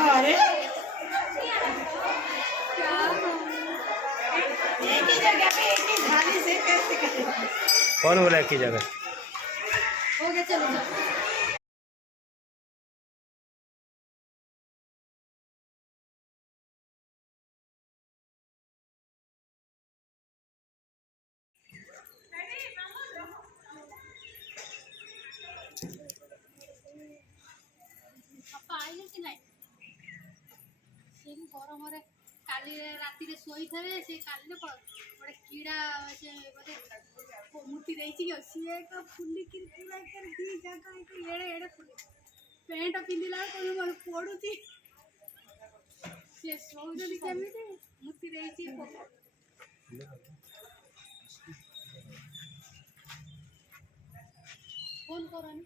अरे एक ही जगह पे एक ही थाली से कैसे करें? कौन बोला एक ही जगह? हो गया, चलो चलो। आइले कि नाई से गरम रे काली राती रे सोई थरे से काली ने बड़े कीड़ा से बड़े मुठी देछि कि सी एक फुल्ली कि पूरा एक दी जगह एक एड़े एड़े फुल्ली पैंट पिंदिला को मन पडुची से सोई जदी केमिति मुठी देछि फोन करनी